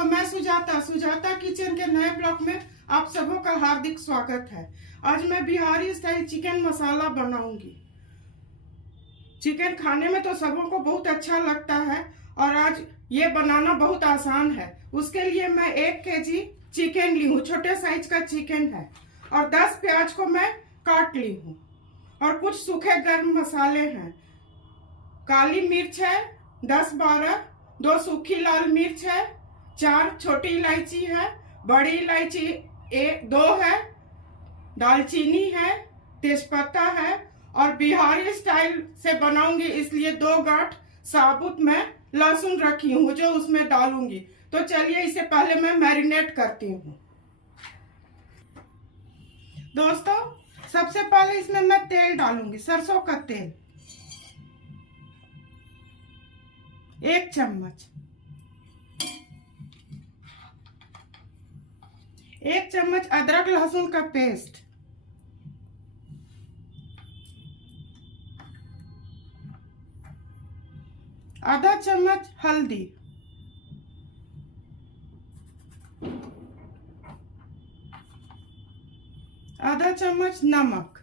दोस्तों, मैं सुजाता किचन के नए ब्लॉग में आप सबों का हार्दिक स्वागत है। आज मैं बिहारी स्टाइल चिकन मसाला बनाऊंगी। चिकन खाने में तो सबों को बहुत अच्छा लगता है और आज ये बनाना बहुत आसान है। उसके लिए मैं 1 केजी चिकन ली हूँ, छोटे साइज का चिकन है, और 10 प्याज को मैं काट ली हूँ, और कुछ सूखे गर्म मसाले हैं। काली मिर्च है 10-12, 2 सूखी लाल मिर्च है, 4 छोटी इलायची है, बड़ी इलायची 2 है, दालचीनी है, तेजपत्ता है, और बिहारी स्टाइल से बनाऊंगी इसलिए 2 गांठ साबुत मैं लहसुन रखी हूँ जो उसमें डालूंगी। तो चलिए इसे पहले मैं मैरिनेट करती हूँ। दोस्तों, सबसे पहले इसमें मैं तेल डालूंगी, सरसों का तेल 1 चम्मच, 1 चम्मच अदरक लहसुन का पेस्ट, आधा चम्मच हल्दी, आधा चम्मच नमक,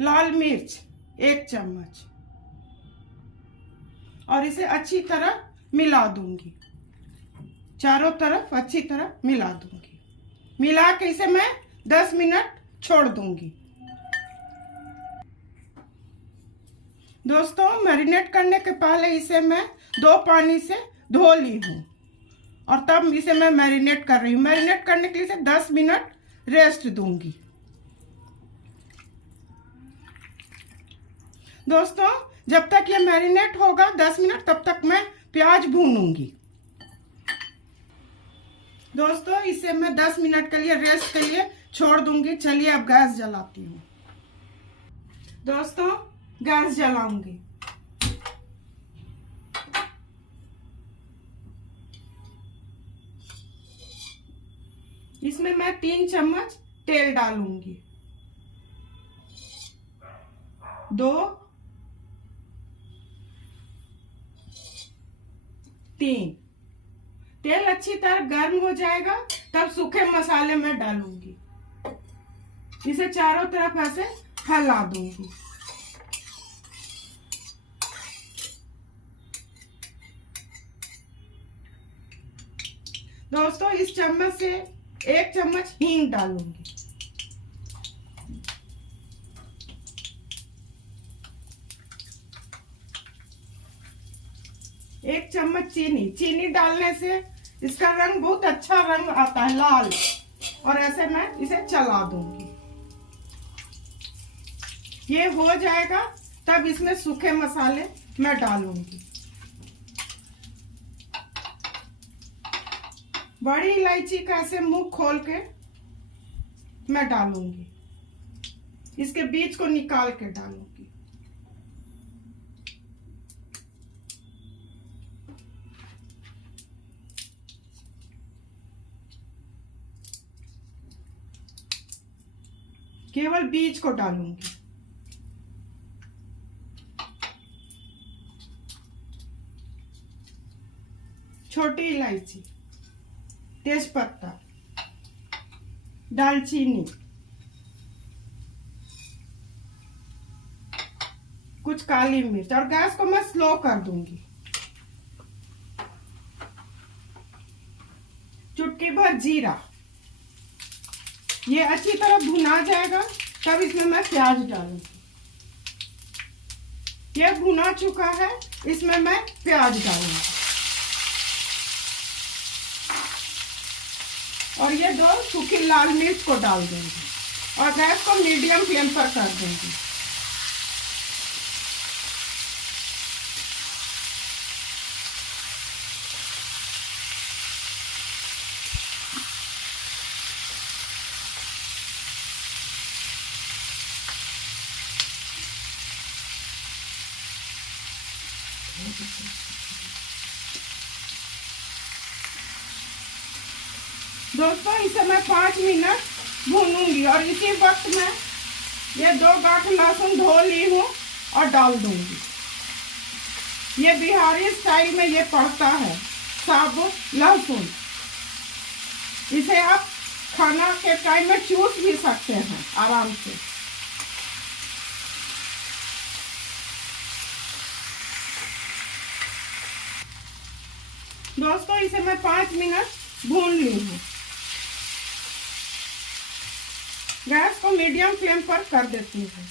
लाल मिर्च 1 चम्मच, और इसे अच्छी तरह मिला दूंगी। चारों तरफ अच्छी तरह मिला दूंगी। मिला के इसे मैं 10 मिनट छोड़ दूंगी। दोस्तों, मैरिनेट करने के पहले इसे मैं 2 पानी से धो ली हूँ और तब इसे मैं मैरिनेट कर रही हूँ। मैरिनेट करने के लिए इसे 10 मिनट रेस्ट दूंगी। दोस्तों, जब तक ये मैरिनेट होगा 10 मिनट, तब तक मैं प्याज भूनूंगी। दोस्तों, इसे मैं 10 मिनट के लिए रेस्ट के लिए छोड़ दूंगी। चलिए अब गैस जलाती हूँ। दोस्तों, गैस जलाऊंगी। इसमें मैं 3 चम्मच तेल डालूंगी। 2, 3। तेल अच्छी तरह गर्म हो जाएगा तब सूखे मसाले में डालूंगी। इसे चारों तरफ ऐसे फैला दूंगी। दोस्तों, इस चम्मच से 1 चम्मच हींग डालूंगी। एक चम्मच चीनी डालने से इसका रंग बहुत अच्छा रंग आता है, लाल। और ऐसे मैं इसे चला दूंगी। ये हो जाएगा तब इसमें सूखे मसाले मैं डालूंगी। बड़ी इलायची का ऐसे मुंह खोल के मैं डालूंगी। इसके बीज को निकाल के डालूंगी। केवल बीज को डालूंगी। छोटी इलायची, तेजपत्ता, दालचीनी, कुछ काली मिर्च, और गैस को मैं स्लो कर दूंगी। चुटकी भर जीरा। ये अच्छी तरह भुना जाएगा तब इसमें मैं प्याज डालूंगी। ये भुना चुका है, इसमें मैं प्याज डालूंगी, और ये 2 सूखी लाल मिर्च को डाल दूंगी और गैस को मीडियम फ्लेम पर कर दूंगी। दोस्तों, इसे मैं 5 मिनट भूनूंगी और इसी वक्त में 2 गांठ लहसुन धो ली हूँ और डाल दूंगी। ये बिहारी स्टाइल में ये पड़ता है साबुत लहसुन। इसे आप खाना के टाइम में चूस भी सकते हैं आराम से। दोस्तों इसे मैं 5 मिनट भून ली हूँ। गैस को मीडियम फ्लेम पर कर देती हूँ।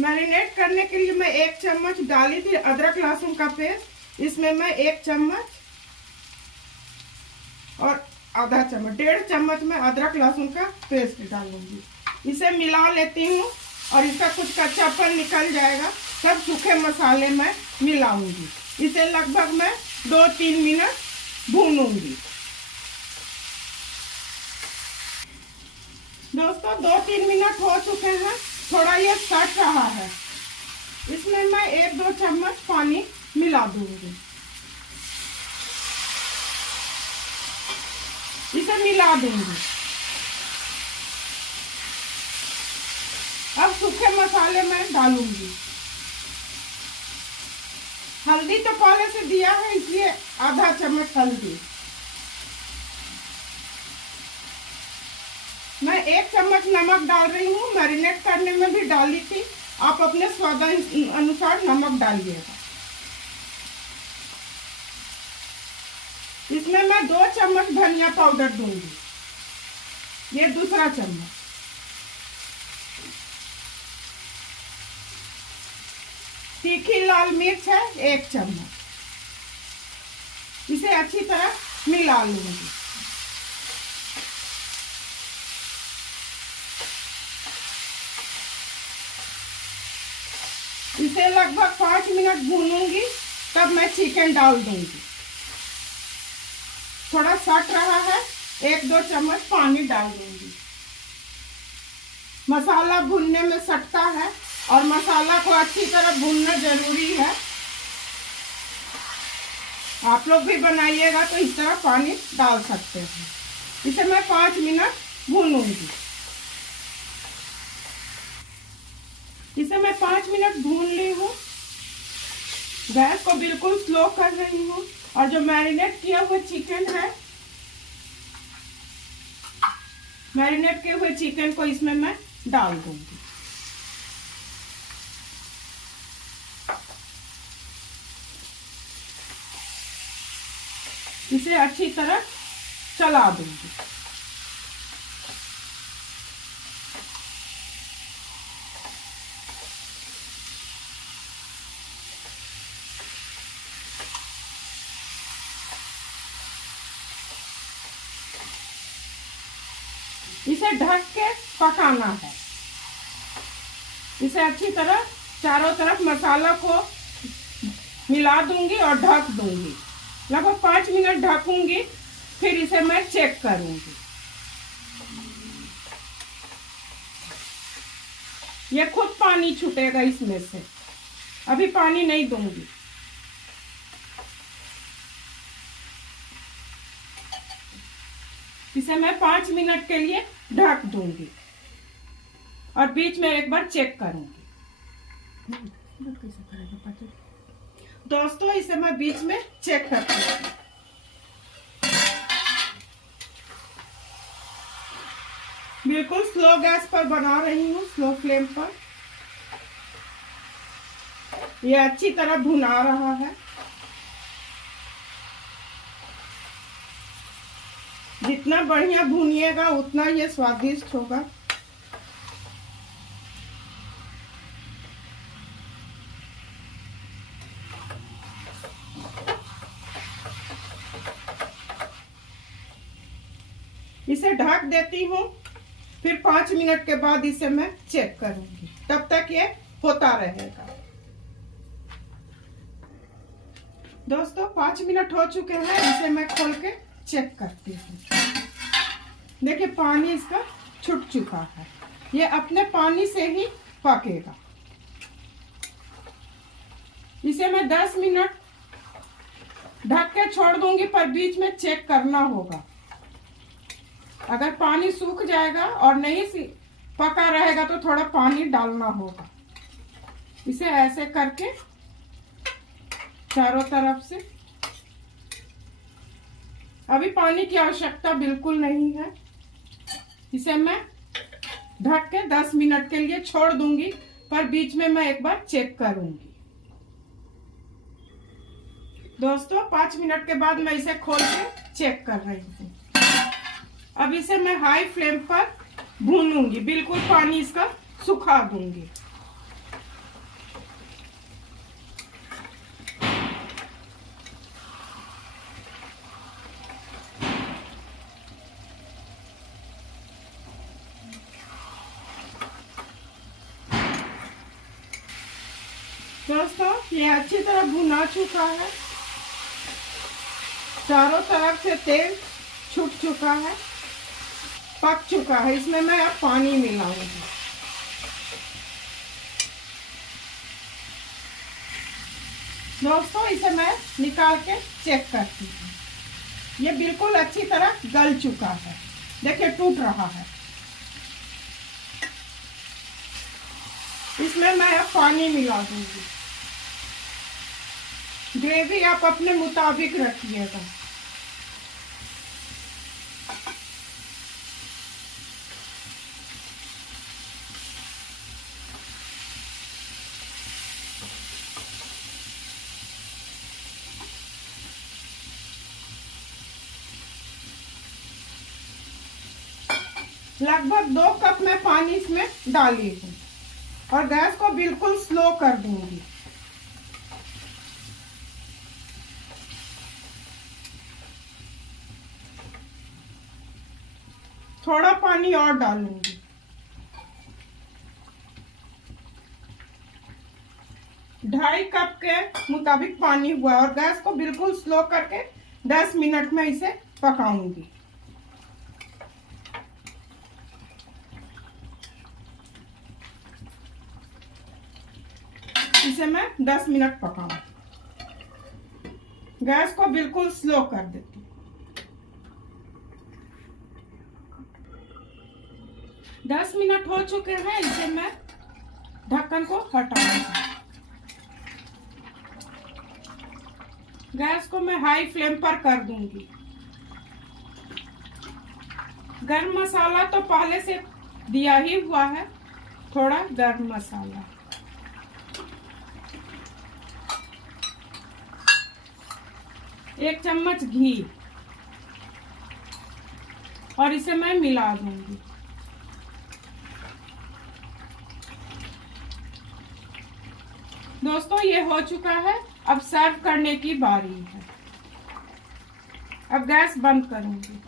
मैरिनेट करने के लिए मैं 1 चम्मच डाली थी अदरक लहसुन का पेस्ट। इसमें मैं 1 चम्मच और आधा चम्मच 1.5 चम्मच में अदरक लहसुन का पेस्ट डालूंगी। इसे मिला लेती हूँ और इसका कुछ कच्चापन निकल जाएगा, तब सूखे मसाले में मिलाऊंगी। इसे लगभग मैं 2-3 मिनट भूनूंगी। दोस्तों 2-3 मिनट हो चुके हैं, थोड़ा ये सट रहा है। इसमें मैं 1-2 चम्मच पानी मिला दूंगी। इसे मिला दूंगी। अब सूखे मसाले में डालूंगी। हल्दी तो पहले से दिया है, इसलिए आधा चम्मच हल्दी। मैं 1 चम्मच नमक डाल रही हूँ। मैरिनेट करने में भी डाली थी, आप अपने स्वाद अनुसार नमक डालिएगा। इसमें मैं 2 चम्मच धनिया पाउडर दूंगी, ये दूसरा चम्मच। तीखी लाल मिर्च है 1 चम्मच। इसे अच्छी तरह मिला लूंगी। इसे लगभग 5 मिनट भूनूंगी, तब मैं चिकन डाल दूंगी। थोड़ा सट रहा है, 1-2 चम्मच पानी डाल दूंगी। मसाला भूनने में सटता है और मसाला को अच्छी तरह भूनना जरूरी है। आप लोग भी बनाइएगा तो इस तरह पानी डाल सकते हैं। इसे मैं 5 मिनट भूनूंगी। इसे मैं 5 मिनट भून ली हूँ। गैस को बिल्कुल स्लो कर रही हूँ और जो मैरिनेट किया हुआ चिकन है, मैरिनेट किए हुए चिकन को इसमें मैं डाल दूंगी। इसे अच्छी तरह चला दूंगी। इसे ढक के पकाना है। इसे अच्छी तरह चारों तरफ मसाला को मिला दूंगी और ढक दूंगी। लगभग 5 मिनट ढकूंगी, फिर इसे मैं चेक करूंगी। ये खुद पानी छूटेगा इसमें से, अभी पानी नहीं दूंगी। इसे मैं 5 मिनट के लिए ढक दूंगी और बीच में एक बार चेक करूंगी। दोस्तों इसे मैं बीच में चेक करती हूँ। बिल्कुल स्लो गैस पर बना रही हूँ, स्लो फ्लेम पर। ये अच्छी तरह भुना रहा है। जितना बढ़िया भुनिएगा उतना ये स्वादिष्ट होगा। इसे ढक देती हूँ, फिर 5 मिनट के बाद इसे मैं चेक करूंगी। तब तक ये होता रहेगा। दोस्तों 5 मिनट हो चुके हैं, इसे मैं खोल के चेक करती हूँ। देखिए पानी इसका छूट चुका है। ये अपने पानी से ही पकेगा। इसे मैं 10 मिनट ढक के छोड़ दूंगी, पर बीच में चेक करना होगा। अगर पानी सूख जाएगा और नहीं पका रहेगा तो थोड़ा पानी डालना होगा। इसे ऐसे करके चारों तरफ से। अभी पानी की आवश्यकता बिल्कुल नहीं है। इसे मैं ढक के 10 मिनट के लिए छोड़ दूंगी, पर बीच में मैं एक बार चेक करूंगी। दोस्तों 5 मिनट के बाद मैं इसे खोल के चेक कर रही हूँ। अब इसे मैं हाई फ्लेम पर भूनूंगी, बिल्कुल पानी इसका सुखा दूंगी। दोस्तों ये अच्छी तरह भुना चुका है, चारों तरफ से तेल छूट चुका है, पक चुका है। इसमें मैं अब पानी मिलाऊंगी। दोस्तों इसे मैं निकाल के चेक करती हूँ। ये बिल्कुल अच्छी तरह गल चुका है, देखिए टूट रहा है। इसमें मैं अब पानी मिला दूंगी। ग्रेवी आप अपने मुताबिक रखिएगा। लगभग 2 कप मैं पानी इसमें डाली हूँ और गैस को बिल्कुल स्लो कर दूंगी। थोड़ा पानी और डालूंगी। ढाई कप के मुताबिक पानी हुआ और गैस को बिल्कुल स्लो करके 10 मिनट में इसे पकाऊंगी। इसे मैं 10 मिनट पकाऊंगी। गैस को बिल्कुल स्लो कर देती हूँ। 10 मिनट हो चुके हैं, इसे मैं ढक्कन को हटाऊंगी। गैस को मैं हाई फ्लेम पर कर दूंगी। गरम मसाला तो पहले से दिया ही हुआ है, थोड़ा गरम मसाला, एक चम्मच घी और इसे मैं मिला दूंगी। दोस्तों ये हो चुका है, अब सर्व करने की बारी है। अब गैस बंद करूंगी।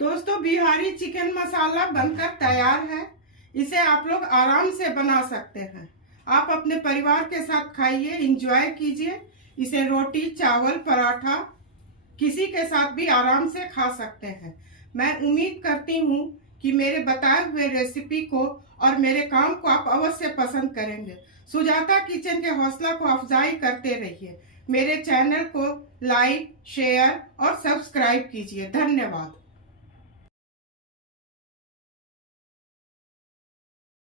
दोस्तों बिहारी चिकन मसाला बनकर तैयार है। इसे आप लोग आराम से बना सकते हैं। आप अपने परिवार के साथ खाइए, एंजॉय कीजिए। इसे रोटी, चावल, पराठा किसी के साथ भी आराम से खा सकते हैं। मैं उम्मीद करती हूँ कि मेरे बताए हुए रेसिपी को और मेरे काम को आप अवश्य पसंद करेंगे। सुजाता किचन के हौसला को अफजाई करते रहिए। मेरे चैनल को लाइक, शेयर और सब्सक्राइब कीजिए। धन्यवाद।